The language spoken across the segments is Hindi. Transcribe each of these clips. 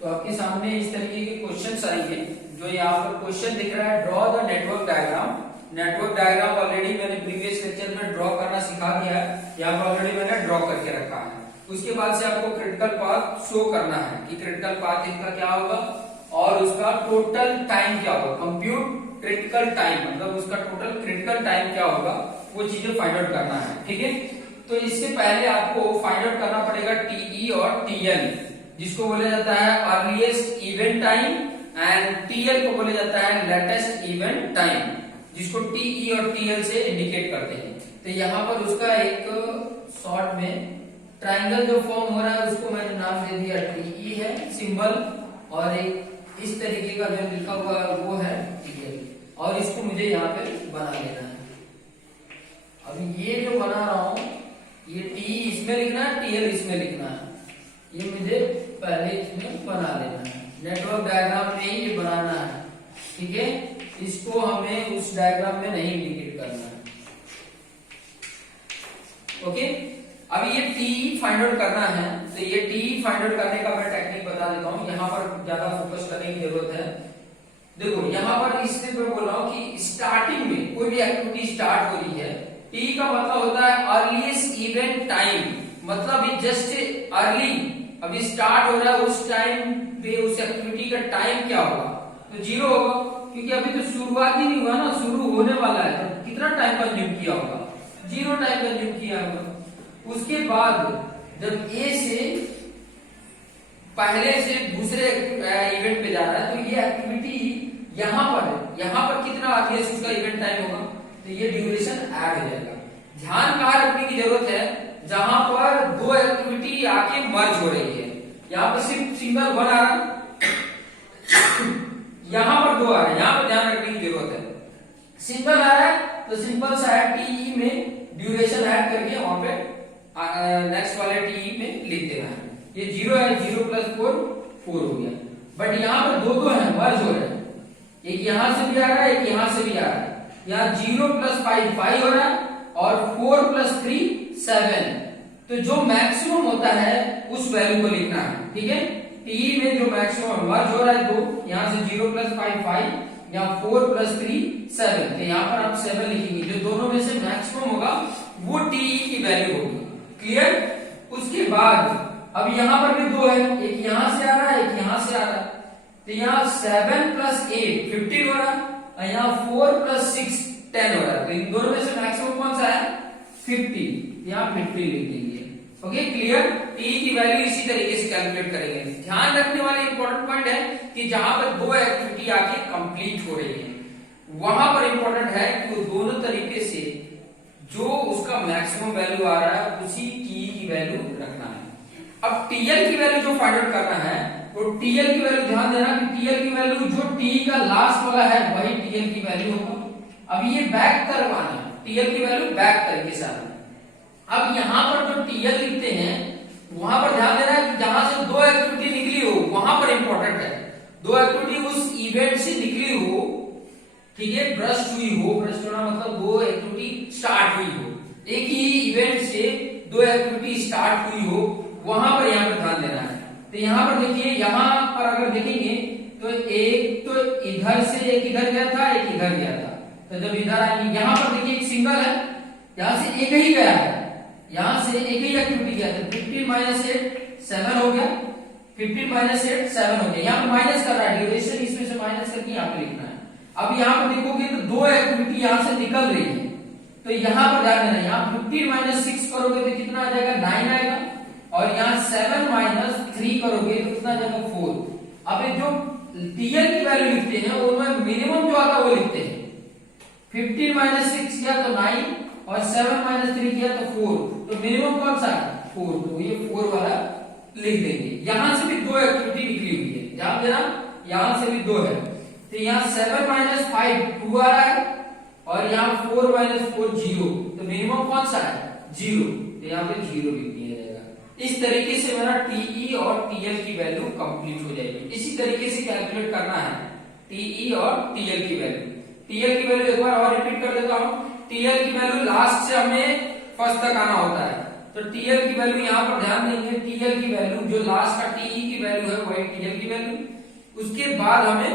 तो आपके सामने इस तरीके के क्वेश्चंस आएंगे। जो यहाँ पर क्वेश्चन दिख रहा है, draw the network diagram. Network diagram already मैंने प्रीवियस लेक्चर में ड्रॉ करना सिखा दिया है, यहाँ पर ऑलरेडी मैंने ड्रॉ करके रखा है। उसके बाद से आपको क्रिटिकल पाथ शो करना है कि क्रिटिकल पाथ इसका क्या होगा और उसका टोटल टाइम क्या होगा। कंप्यूट क्रिटिकल टाइम मतलब उसका टोटल क्रिटिकल टाइम क्या होगा, वो चीजें फाइंड आउट करना है। ठीक है, तो इससे पहले आपको फाइंड आउट करना पड़ेगा टीई और टीएल, जिसको बोला जाता है earliest event time, and TL को बोला जाता है लेटेस्ट इवेंट टाइम, जिसको टीई और टीएल से इंडिकेट करते हैं। तो यहाँ पर उसका एक शॉर्ट में ट्रायंगल जो फॉर्म हो रहा है उसको मैंने नाम दे दिया टीई है सिंबल, और एक इस तरीके का जो लिखा हुआ है वो है टीएल, और इसको मुझे यहाँ पे बना लेना है। अभी ये जो बना रहा हूं ये टी इसमें लिखना है, टीएल इसमें लिखना है, ये मुझे पहले इसमें बना लेना है। नेटवर्क डायग्राम में ही ये बनाना है। ठीक है, इसको हमें उस डायग्राम में नहीं इंडिकेट करना है। ओके, अब ये टी फाइंड आउट करना है, तो ये टी फाइंड आउट करने का मैं टेक्निक बता देता हूँ। यहाँ पर ज्यादा फोकस करने की जरूरत है। देखो यहाँ पर इससे मैं बोल रहा हूँ कि स्टार्टिंग में कोई भी एक्टिविटी स्टार्ट हो रही है, टी का मतलब होता है अर्लीस्ट इवेंट टाइम, मतलब जस्ट अर्ली, अभी स्टार्ट हो रहा है उस टाइम पे उस एक्टिविटी का टाइम क्या होगा, तो 0 होगा, क्योंकि अभी तो शुरुआत ही नहीं हुआ ना, शुरू होने वाला है, तो कितना टाइम कंज्यूम किया होगा, 0 टाइम कंज्यूम किया होगा। उसके बाद जब ए से पहले से दूसरे इवेंट पे जा रहा है, तो ये एक्टिविटी यहाँ पर कितना अर्लीस्ट उसका इवेंट टाइम होगा, तो ये ड्यूरेशन ऐड हो जाएगा। ध्यान कहाँ रखने की जरूरत है, जहां पर दो एक्टिविटी आके मर्ज हो रही है, यहाँ पर सिर्फ सिंगल 1 आ रहा है, यहाँ पर 2 आ रहा है, यहाँ पर ध्यान रखने की जरूरत है। सिंगल आ रहा है तो सिंपल सा है टीई में ड्यूरेशन ऐड करके वहां पे नेक्स्ट वाले टीई में लिख देना है। ये 0 है, 0 + 4 4 हो गया। बट यहाँ पर दो है, मर्ज हो रहे हैं, एक यहाँ से भी आ रहा है, एक यहाँ से भी आ रहा है। यहाँ 0 + 5 5 हो रहा है, और 4 + 3 7। तो जो मैक्सिमम होता है उस वैल्यू को लिखना है। ठीक है, टी में जो मैक्सिमम मर्ज हो रहा है दो, यहाँ से 0 + 5 5, यहाँ 4 + 3 7, तो यहाँ पर आप 7 लिखेंगे। जो दोनों में से मैक्सिमम होगा वो टी की वैल्यू होगी। क्लियर? उसके बाद अब यहाँ पर भी 2 है, एक यहाँ से आ रहा है, एक यहाँ से आ रहा है, तो यहाँ 7 + 8 15 हो रहा है, और यहाँ 4 + 6 10 हो रहा है। तो इन दोनों में से मैक्सिमम कौन सा है, 50, यहाँ 50 लिख देंगे। Okay, clear? टी की वैल्यू इसी तरीके से कैलकुलेट करेंगे। ध्यान रखने वाली इंपॉर्टेंट पॉइंट है कि जहां पर दो एक्टिविटी आके कंप्लीट हो रही है, वहां पर इंपॉर्टेंट है कि वो दोनों तरीके से जो उसका मैक्सिमम वैल्यू आ रहा है उसी टी की वैल्यू रखना है। अब टीएल की वैल्यू जो फाइंड आउट करना है, वो टीएल की वैल्यू ध्यान देना कि टीएल की वैल्यू जो टी का लास्ट वाला है वही टीएल की वैल्यू होगा। अब ये बैक करवाना है, टीएल की वैल्यू बैक तरीके से आना। अब यहाँ पर जो टीएल लिखते हैं वहां पर ध्यान देना है कि जहां से दो एक्टिविटी निकली हो वहां पर इंपॉर्टेंट है, दो एक्टिविटी उस इवेंट से निकली हो, ठीक है, ब्रस्ट हुई हो, ब्रस्ट होना मतलब दो एक्टिविटी स्टार्ट हुई हो, एक ही इवेंट से दो एक्टिविटी स्टार्ट हुई हो, वहां पर यहाँ पर ध्यान देना है। तो यहाँ पर देखिए, यहाँ पर अगर देखेंगे तो एक तो इधर से एक इधर गया था, एक इधर गया था, तो जब इधर आएंगे यहाँ पर देखिए एक सिंगल है, यहाँ से एक ही गया है, यहाँ से एक ही एक्टिविटी गया था, 15 - 8 7 हो गया, 15 - 8 7 हो गया। यहाँ पर माइनस कर रहा है, ड्यूरेशन इसमें से माइनस करके यहाँ पे लिखना है। अब यहाँ पर देखोगे तो दो एक्टिविटी यहाँ से निकल रही है, तो यहाँ पर ध्यान देना, यहाँ 15 - 6 करोगे तो कितना आ जाएगा, 9 आएगा, और यहाँ 7 - 3 करोगे तो कितना आ जाएगा, 4। अब जो टीएल की वैल्यू लिखते हैं उनमें मिनिमम जो आता है वो लिखते हैं। 15 - 6 किया तो 9, और 7 - 3 किया तो 4, तो मिनिमम कौन सा है, 4, तो ये 4 वाला लिख देंगे। यहां से भी दो एक्टिविटी निकली हुई है, ध्यान देना, यहां से भी 2 है, तो यहाँ 7 - 5 2 आ रहा है, और यहाँ 4 - 4 0, तो मिनिमम कौन सा है, 0, तो यहाँ पे 0 लिख दिया जाएगा। इस तरीके से मेरा टीई और टीएल की वैल्यू कंप्लीट हो जाएगी। इसी तरीके से कैलकुलेट करना है टीई और टीएल की वैल्यू। टीएल की वैल्यू एक बार और रिपीट कर देता हूं, टीएल की वैल्यू लास्ट से हमें फर्स्ट तक आना होता है, तो टीएल की वैल्यू यहाँ पर ध्यान देंगे, टीएल की वैल्यू जो लास्ट का टीई की वैल्यू है वही टीएल की वैल्यू। उसके बाद हमें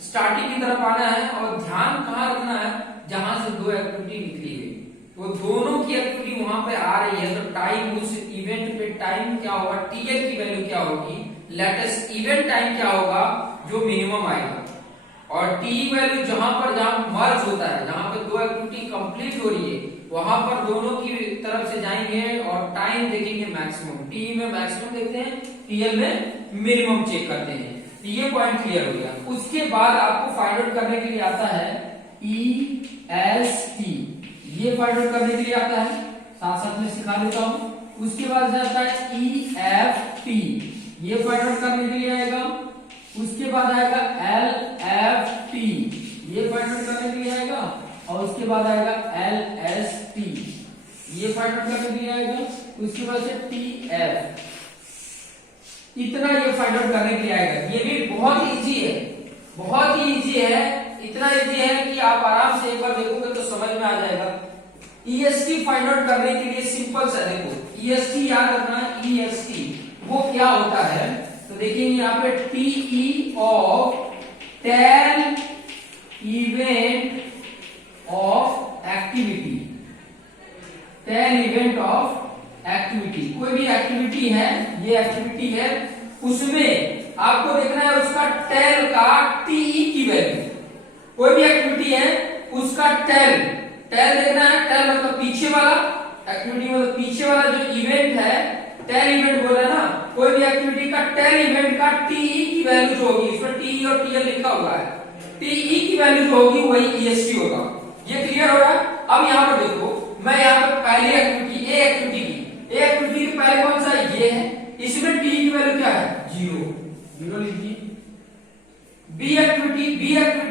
स्टार्टिंग की तरफ आना है और ध्यान कहाँ रखना है, जहां से दो एक्टिविटी निकली है वो दोनों की एक्टिविटी वहां पे आ रही है, तो टाइम उस इवेंट पे टाइम क्या होगा, टीएल की वैल्यू क्या होगी, लेटेस्ट इवेंट टाइम क्या होगा जो मिनिमम आएगा, और टी वैल्यू जहां मर्ज होता है, जहां पे दो एक्टिविटी कंप्लीट हो रही है वहां पर दोनों की तरफ से जाएंगे और टाइम देखेंगे मैक्सिमम, टी में मैक्सिमम देखते हैं, टीएल में मिनिमम चेक करते हैं। ये पॉइंट क्लियर हो गया। उसके बाद आपको फाइंड आउट करने के लिए आता है EST, ये फाइंड आउट करने के लिए आता है, साथ साथ में सिखा देता हूं। उसके बाद जाता है EFT, ये फाइंड आउट करने के लिए आएगा। उसके बाद आएगा LFT, ये फाइंड आउट करने के लिए आएगा, और उसके बाद आएगा LST, ये फाइंड आउट करने के लिए आएगा। उसके बाद से TF, इतना ये फाइंड आउट करने के लिए आएगा। ये भी बहुत इजी है, बहुत ही इजी है, इतना इजी है कि आप आराम से एक बार देखोगे तो समझ में आ जाएगा। EST फाइंड आउट करने के लिए सिंपल सा देखो, EST याद रखना है, EST वो क्या होता है, तो देखेंगे यहाँ पे TE of 10 event of activity, 10 event of activity, कोई भी एक्टिविटी है, ये एक्टिविटी है, उसमें आपको देखना है उसका टेल का टीई की वैल्यू, कोई भी एक्टिविटी है उसका टेल देखना है, टेल मतलब पीछे वाला एक्टिविटी, मतलब पीछे वाला जो इवेंट है, टेल इवेंट बोल रहा है ना, कोई भी एक्टिविटी का टेल इवेंट का टीई की वैल्यू जो होगी, इसमें टीई और टीएल लिखा हुआ है, टीई की वैल्यू जो होगी वही EST होगा। ये क्लियर हो रहा है। अब यहाँ पर देखो, मैं यहाँ पर पहली एक्टिविटी ए एक्टिविटी के पहले कौन सा है, ये है, इसमें टी की वैल्यू क्या है, 0 लीजिए। बी एक्टिविटी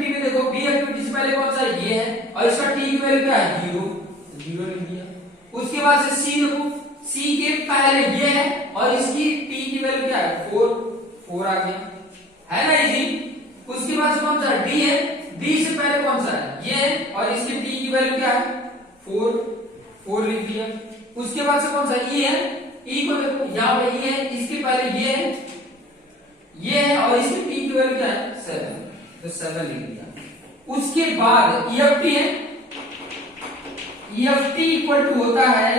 में देखो, बी एक्टिविटी से पहले कौन सा है, ये है, और इसका टी की वैल्यू क्या है, 0 लिख दिया। उसके बाद से सी देखो, सी के पहले ये है और इसकी टी की वैल्यू क्या है, 4 आ गया, है ना इजी। उसके बाद से कौन सा डी है, डी से पहले कौन सा है, ये है, और इसकी टी की वैल्यू क्या है, 4 लिख दिया। उसके बाद से कौन सा ई है, ई को देखो यहाँ पे ई है, इसके पहले ये है, और इसकी टी की वैल्यू क्या है, 7, तो 7 लिख दिया। उसके बाद EFT है, EFT इक्वल टू होता है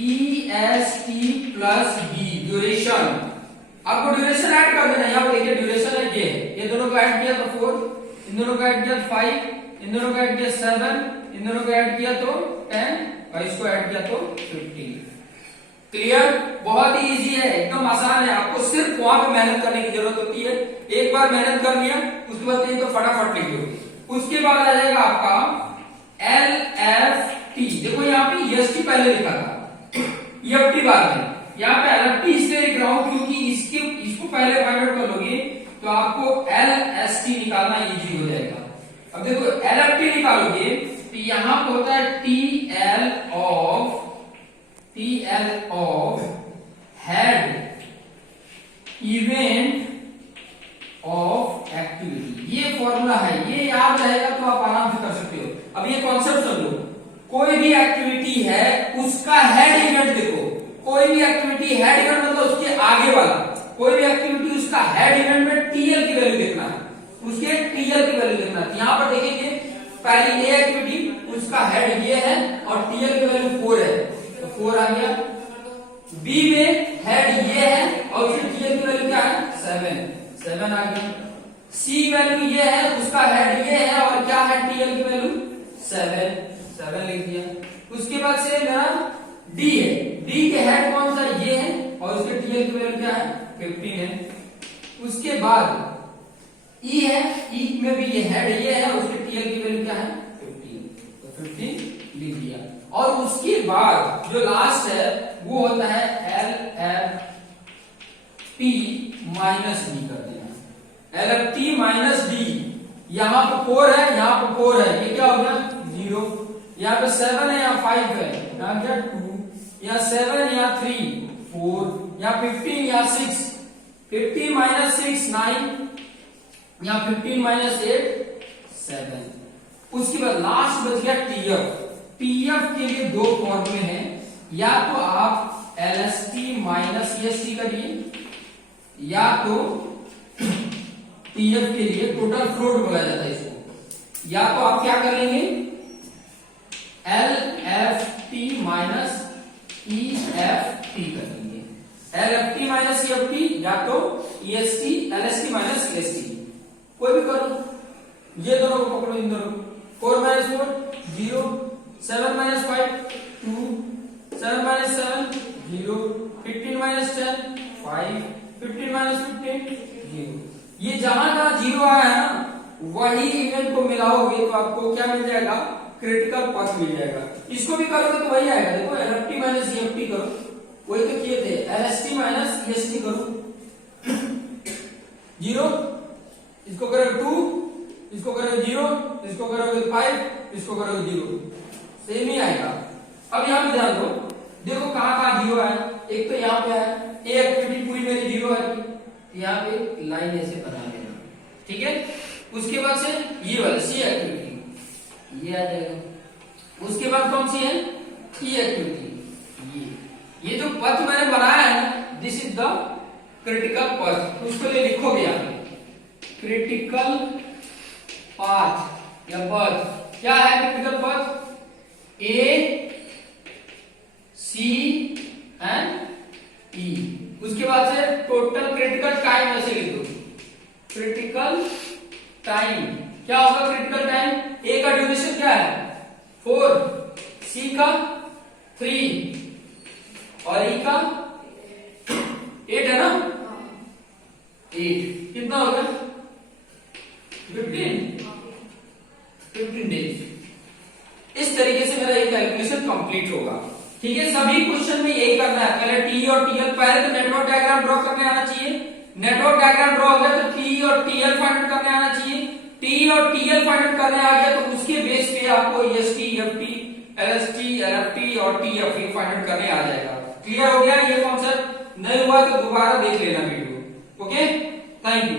EST प्लस B, ड्यूरेशन। आपको ड्यूरेशन ऐड कर देना, यहाँ पे देखिए ड्यूरेशन है, ये दोनों को ऐड किया तो 4, इन दोनों को ऐड किया तो 5, इन दोनों को ऐड किया 7, इन दोनों को ऐड किया तो 10, और इसको ऐड किया तो 15। क्लियर, बहुत ही इजी है, एकदम आसान है, आपको सिर्फ वहां पे मेहनत करने की जरूरत होती है। एक बार मेहनत कर लिया, उसके बाद नहीं तो फटाफट लिख लो। उसके बाद आ जाएगा आपका LFT, देखो यहाँ पे EST पहले लिखा था, EFT बाद में, यहाँ पे LFT इसलिए लिख रहा हूं क्योंकि इसको पहले फाइंड आउट कर लोगे तो आपको LST निकालना इजी हो जाएगा। अब देखो LFT निकालोगे तो यहां पे होता है TL of head event of activity, ये फॉर्मूला है, ये याद रहेगा तो आप आराम से कर सकते हो। अब ये कॉन्सेप्ट समझो, कोई भी एक्टिविटी है उसका हेड इवेंट देखो, कोई भी एक्टिविटी हेड इवेंट मतलब उसके आगे वाला, कोई भी एक्टिविटी उसका हेड इवेंट में टीएल की वैल्यू देखना है, उसके टीएल की वैल्यू देखना है। यहाँ पर देखेंगे पहली ए एक्टिविटी, उसका हेड ये है और टीएल की वैल्यू 4 है, तो 4 आ गया। बी में हेड ये है और उसकी टीएल की वैल्यू क्या है, 7 आ गया। सी वैल्यू ये है, उसका हेड ये है और क्या है, टीएल की वैल्यू 7 लिख दिया। उसके बाद से मेरा डी है, डी के हेड कौन सा, ये है, और उसके टीएल की वैल्यू क्या है, 15 है। उसके बाद ई है, ई में भी ये हेड ये है, उसके टीएल की वैल्यू क्या है, 15, तो 15 लिख दिया। और उसके बाद जो लास्ट है वो होता है LFT माइनस डी कर देना, LFT माइनस डी। यहाँ पे 4 है, यहाँ पे 4 है, ये क्या हो गया, 0। यहाँ पे 7 है या 5 है, यहाँ क्या 2, या 7 या 3, 4, या 15 या 6, 15 माइनस 6 9, या 15 माइनस 8 7। उसके बाद लास्ट बच गया TF। TF के लिए 2 फॉर्मूले हैं, या तो आप LST माइनस EST करिए, या तो TF के लिए टोटल फ्लोट बोला जाता है इसको, या तो आप क्या कर लेंगे LFT माइनस EFT कर लेंगे, LFT माइनस EFT या तो EST LST माइनस EST, कोई भी करो, ये दोनों को पकड़ो, इन दोनों 4 minus 4 0, 7 minus 5 2, 7 minus 7 0, 15 minus 10 5, 15 minus 15 0। ये जहां जहां 0 आया है ना, वही इवेंट को मिलाओगे तो आपको क्या मिल जाएगा, क्रिटिकल पथ मिल जाएगा। इसको भी करोगे तो वही आएगा, देखो LFT माइनस EFT करो, वही तो किए थे, LST माइनस EST करो 0, इसको करोगे 2, इसको करोगे 0, इसको करोगे 5, इसको करोगे 0, सेम ही आएगा। अब यहां पे ध्यान दो, देखो कहां कहां 0 है, एक तो यहाँ पे है, ए एक्टिविटी पूरी मेरी 0 है, यहाँ पे लाइन ऐसे बना लेना, ठीक है। उसके बाद से ये वाला सी एक्टिविटी ये आ जाएगा, उसके बाद कौन सी है ई एक्टिविटी, ये जो पथ मैंने बनाया है दिस इज द क्रिटिकल पथ, उसको लिए लिखोगे यहाँ पे क्रिटिकल पाथ या पथ, क्या है क्रिटिकल पथ, A C एंड E, उसके बाद से टोटल क्रिटिकल टाइम ऐसे लिख दो, क्रिटिकल टाइम क्या होगा, क्रिटिकल टाइम A का ड्यूरेशन क्या है 4, C का 3 और E का 8 है ना, 8 कितना हो गया 15 डेज। इस तरीके से मेरा ये कैलकुलेशन कंप्लीट होगा, ठीक है। सभी क्वेश्चन में यही करना है, पहले टी और टीएल, पहले तो नेटवर्क डायग्राम ड्रॉ करने आना चाहिए, नेटवर्क डायग्राम ड्रॉ हो गया तो टी और टीएल फाइंड आउट करने आना चाहिए, टी और टीएल फाइंड आउट करने आ गया तो उसके बेस पे आपको EST EFT LST LFT और TFE फाइंड आउट करने आ जाएगा। क्लियर हो गया ये कॉन्सेप्ट, नहीं हुआ तो दोबारा देख लेना वीडियो, ओके। Thank you.